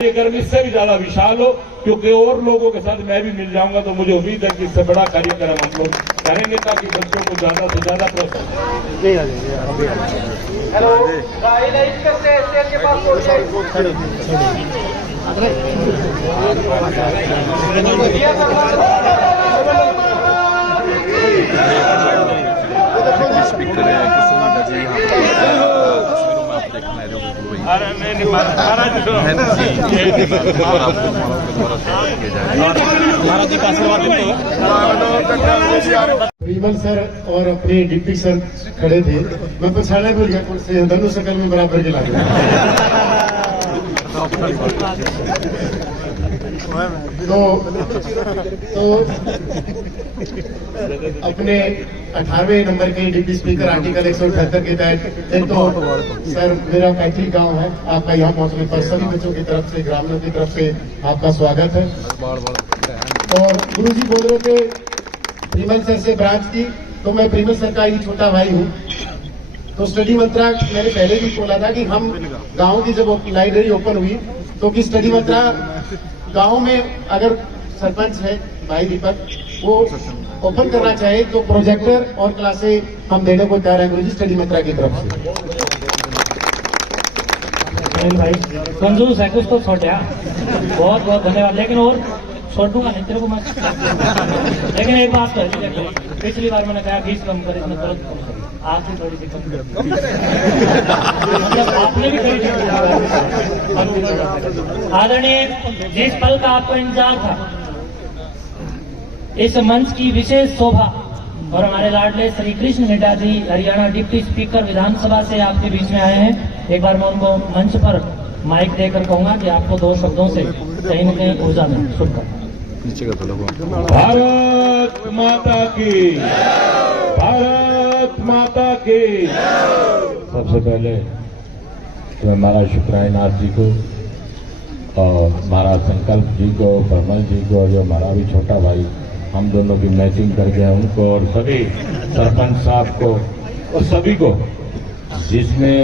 कार्यक्रम इससे भी ज्यादा विशाल हो, क्योंकि और लोगों के साथ मैं भी मिल जाऊंगा, तो मुझे उम्मीद है कि इससे बड़ा कार्यक्रम हम लोग करेंगे ताकि बच्चों को ज्यादा से ज्यादा प्रोत्साहन। हेलो, के पास स्पीकर है किसी जी तस्वीरों में आप देखना है विमल सर और अपने डिप्टी सर खड़े थे, मैं पछाड़ने भूल गया से दोनों शकल में बराबर के लागे। तो अपने 18वें नंबर के डिप्टी स्पीकर आर्टिकल 178 के तहत एक तो सर मेरा पैतृक गांव है, आपका यहाँ पहुंचने पर सभी बच्चों की तरफ से, ग्रामीणों की तरफ से आपका स्वागत है। और गुरुजी बोल रहे थे प्रिमल सर से ब्रांच की, तो मैं प्रिमल सर का ही छोटा भाई हूँ। तो स्टडी मंत्रा मैंने पहले भी बोला था कि हम गाँव की जब लाइब्रेरी ओपन हुई तो कि स्टडी मंत्रा गाँव में अगर सरपंच है भाई दीपक वो ओपन करना चाहे तो प्रोजेक्टर और क्लासें हम देने को तैयार हैं गुरुजी स्टडी मंत्रा की तरफ से। भाई कंजूस है कुछ तो छोटा, बहुत बहुत धन्यवाद। लेकिन और छोड़ दूंगा नहीं तेरे को मैं। लेकिन एक बात तो है, पिछली बार मैंने कहा 20 कम कर, इसमें तुरंत कम कर, आपसे थोड़ी सी कम कर। मतलब आपने भी करी। आदरणीय, जिस पल का आपको इंतजार था, इस मंच की विशेष शोभा और हमारे लाडले श्री कृष्ण मिड्डा जी हरियाणा डिप्टी स्पीकर विधानसभा से आपके बीच में आए हैं। एक बार मैं उनको मंच पर माइक देकर कहूंगा कि आपको 2 शब्दों से कहीं न कहीं ऊर्जा में शुभकामनाएं। भारत माता की, भारत माता की। सबसे पहले मैं महाराज शुक्रायनाथ जी को और महाराज संकल्प जी को, परमल जी को, जो हमारा भी छोटा भाई, हम दोनों की मैचिंग करके उनको, और सभी सरपंच साहब को और सभी को जिसमें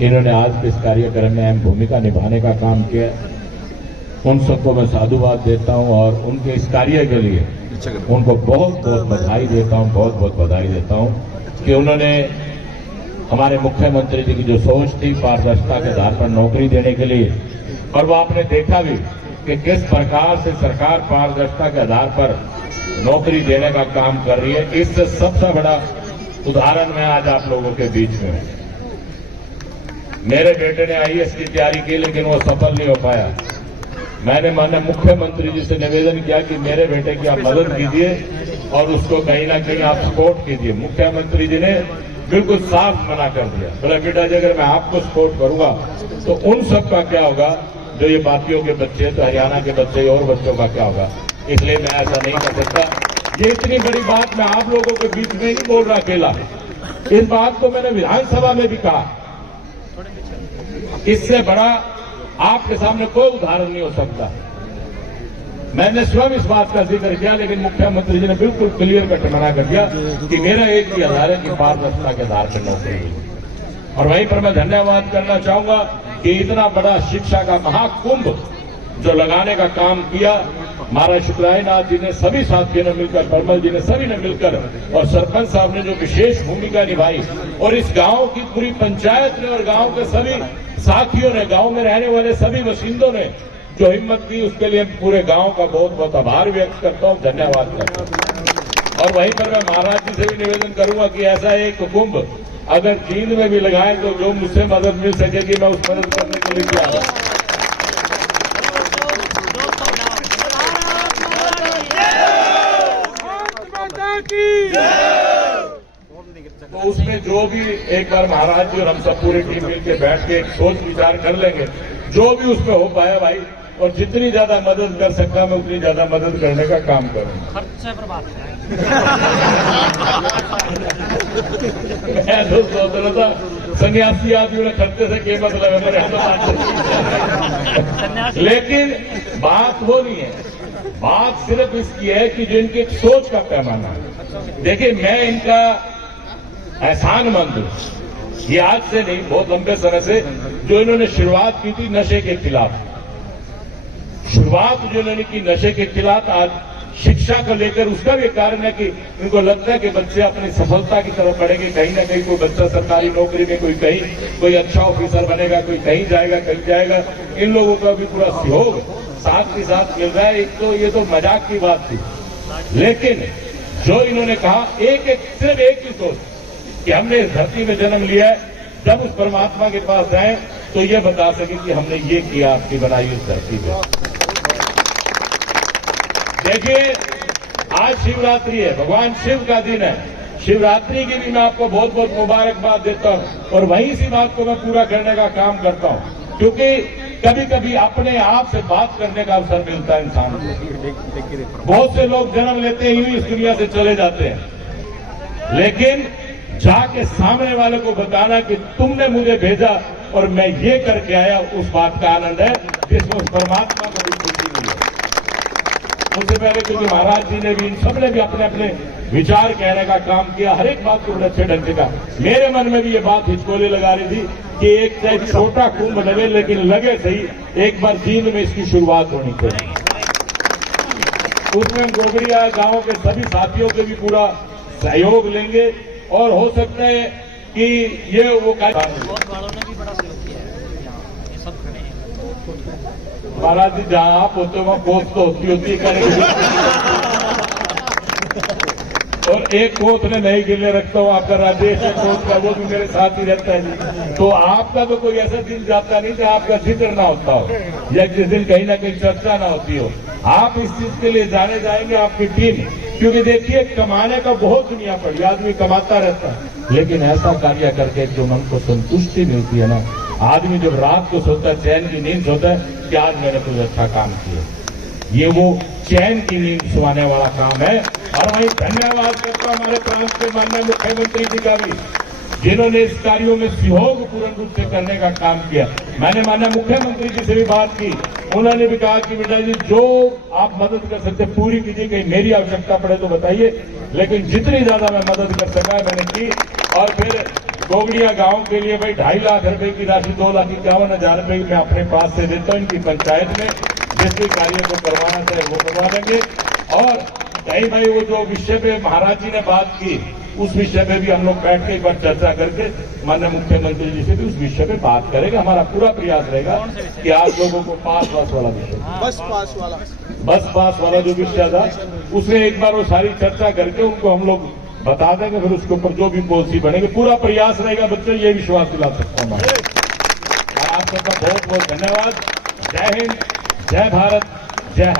इन्होंने आज इस कार्यक्रम में अहम भूमिका निभाने का काम किया, उन सबको मैं साधुवाद देता हूं और उनके इस कार्य के लिए उनको बहुत बहुत बधाई देता हूं, बहुत बहुत बधाई देता हूं कि उन्होंने हमारे मुख्यमंत्री जी की जो सोच थी पारदर्शिता के आधार पर नौकरी देने के लिए, और वो आपने देखा भी कि किस प्रकार से सरकार पारदर्शिता के आधार पर नौकरी देने का काम कर रही है। इससे सबसे बड़ा उदाहरण मैं आज आप लोगों के बीच में हूं। मेरे बेटे ने आईएएस की तैयारी की लेकिन वो सफल नहीं हो पाया। मैंने माननीय मुख्यमंत्री जी से निवेदन किया कि मेरे बेटे की आप मदद कीजिए और उसको कहीं ना कहीं आप सपोर्ट कीजिए। मुख्यमंत्री जी ने बिल्कुल साफ मना कर दिया, बोला बेटा जी अगर मैं आपको सपोर्ट करूंगा तो उन सब का क्या होगा, जो ये बाकियों के बच्चे, तो हरियाणा के बच्चे और बच्चों का क्या होगा, इसलिए मैं ऐसा नहीं कर सकता। ये इतनी बड़ी बात मैं आप लोगों के बीच में ही बोल रहा अकेला, इस बात को मैंने विधानसभा में भी कहा। इससे बड़ा आपके सामने कोई उदाहरण नहीं हो सकता। मैंने स्वयं इस बात का जिक्र किया लेकिन मुख्यमंत्री जी ने बिल्कुल क्लियर कट मना कर दिया कि मेरा एक ही आधार है कि पारदर्शिता के आधार पर नौकरी। और वहीं पर मैं धन्यवाद करना चाहूंगा कि इतना बड़ा शिक्षा का महाकुंभ जो लगाने का काम किया महाराज शुक्रायनाथ जी ने, सभी साथियों ने मिलकर, परमल जी ने, सभी ने मिलकर, और सरपंच साहब ने जो विशेष भूमिका निभाई, और इस गांव की पूरी पंचायत ने और गांव के सभी साथियों ने, गांव में रहने वाले सभी बाशिंदों ने जो हिम्मत की, उसके लिए पूरे गांव का बहुत बहुत आभार व्यक्त करता हूं, धन्यवाद करता हूं। और वहीं पर मैं महाराज जी से भी निवेदन करूंगा कि ऐसा एक कुंभ अगर जींद में भी लगाए तो जो मुझसे मदद मिल सकेगी मैं उस मदद करने के लिए तैयार हूं। तो उसमें जो भी एक बार महाराज जी और हम सब पूरी टीम मिलकर बैठ के एक सोच विचार कर लेंगे, जो भी उसमें हो पाया भाई, और जितनी ज्यादा मदद कर सकता मैं उतनी ज्यादा मदद करने का काम करूंगा। खर्चे पर बात है। मैं तो सोच रहा था सन्यासी आदमी ने खर्चे से क्या मतलब है, लेकिन बात वो नहीं है। बात सिर्फ इसकी है कि जो इनकी सोच का पैमाना है। देखिए मैं इनका एहसानमंद हूं। ये आज से नहीं, बहुत लंबे समय से जो इन्होंने शुरुआत की थी नशे के खिलाफ, शुरुआत जिन्होंने की नशे के खिलाफ, आज शिक्षा को लेकर, उसका भी कारण है कि उनको लगता है कि बच्चे अपनी सफलता की तरफ बढ़ेंगे। कहीं ना कहीं कोई बच्चा सरकारी नौकरी में, कोई कहीं, कोई अच्छा ऑफिसर बनेगा, कोई कहीं जाएगा। इन लोगों का भी पूरा सहयोग साथ के साथ मिल रहा है। एक तो ये तो मजाक की बात थी, लेकिन जो इन्होंने कहा सिर्फ एक ही सोच कि हमने इस धरती में जन्म लिया है, जब उस परमात्मा के पास जाए तो ये बता सके कि हमने ये किया आपकी बनाई इस धरती पे। देखिए, आज शिवरात्रि है, भगवान शिव का दिन है। शिवरात्रि की भी मैं आपको बहुत बहुत मुबारकबाद देता हूं, और वहीं इसी बात को मैं पूरा करने का काम करता हूं, क्योंकि कभी कभी अपने आप से बात करने का अवसर मिलता है इंसान को। बहुत से लोग जन्म लेते ही इस दुनिया से चले जाते हैं, लेकिन जाके सामने वाले को बताना कि तुमने मुझे भेजा और मैं ये करके आया, उस बात का आनंद है जिसमें उस परमात्मा को भी खुशी मिली है। उससे पहले क्योंकि महाराज जी ने भी, इन सबने भी अपने अपने विचार कहने का काम किया, हर एक बात को बड़े अच्छे ढंग से कहा। मेरे मन में भी ये बात हिचकोले लगा रही थी कि एक चाहे छोटा कुंभ लगे, लेकिन लगे सही, एक बार जींद में इसकी शुरुआत होनी चाहिए। उसमें गोगड़िया गांव के सभी साथियों के भी पूरा सहयोग लेंगे, और हो सकता है कि ये वो महाराज जी जहां आप होते हो वहां पोस्ट तो होती है और एक कोच ने नहीं गिले रखता हूं, आपका राजेश कोच का, वो भी मेरे साथ ही रहता है जी। तो आपका तो कोई ऐसा दिन जाता नहीं जहां आपका जिक्र ना होता हो, या जिस दिन कहीं ना कहीं चर्चा ना होती हो। आप इस चीज के लिए जाने जाएंगे, आपकी टीम, क्योंकि देखिए कमाने का बहुत दुनिया पड़ी, आदमी कमाता रहता है, लेकिन ऐसा कार्य करके जो मन को संतुष्टि मिलती है ना, आदमी जब रात को सोता है, चैन की नींद सोता है कि आज मैंने कुछ अच्छा काम किया, ये वो चैन की नींद सुहाने वाला काम है। और वहीं धन्यवाद करता हूं हमारे प्रांत के माननीय मुख्यमंत्री जी का भी, जिन्होंने इस कार्यों में सहयोग पूर्ण रूप से करने का काम किया। मैंने माननीय मुख्यमंत्री जी से भी बात की, उन्होंने भी कहा कि बेटा जी जो आप मदद कर सकते पूरी कीजिए, कहीं मेरी आवश्यकता पड़े तो बताइए, लेकिन जितनी ज्यादा मैं मदद कर सका मैंने की। और फिर गोगड़िया गांव के लिए भाई 2.5 लाख रुपए की राशि, 2,51,000 रुपए मैं अपने पास से देता हूं इनकी पंचायत में, जिस भी कार्य को करवाना चाहे वो करवा देंगे। और कहीं भाई वो जो विषय पे महाराज जी ने बात की, उस विषय पे भी हम लोग बैठ के एक बार चर्चा करके माननीय मुख्यमंत्री जी से भी उस विषय पे बात करेंगे। हमारा पूरा प्रयास रहेगा कि आज लोगों को पास वाला विषय, बस पास वाला जो विषय था, उसमें एक बार वो सारी चर्चा करके उनको हम लोग बता देंगे, फिर उसके ऊपर जो भी पॉलिसी बनेगी पूरा प्रयास रहेगा। बच्चों ये विश्वास दिला सकता हूँ। और आप सबका बहुत बहुत धन्यवाद। जय हिंद, जय भारत, जय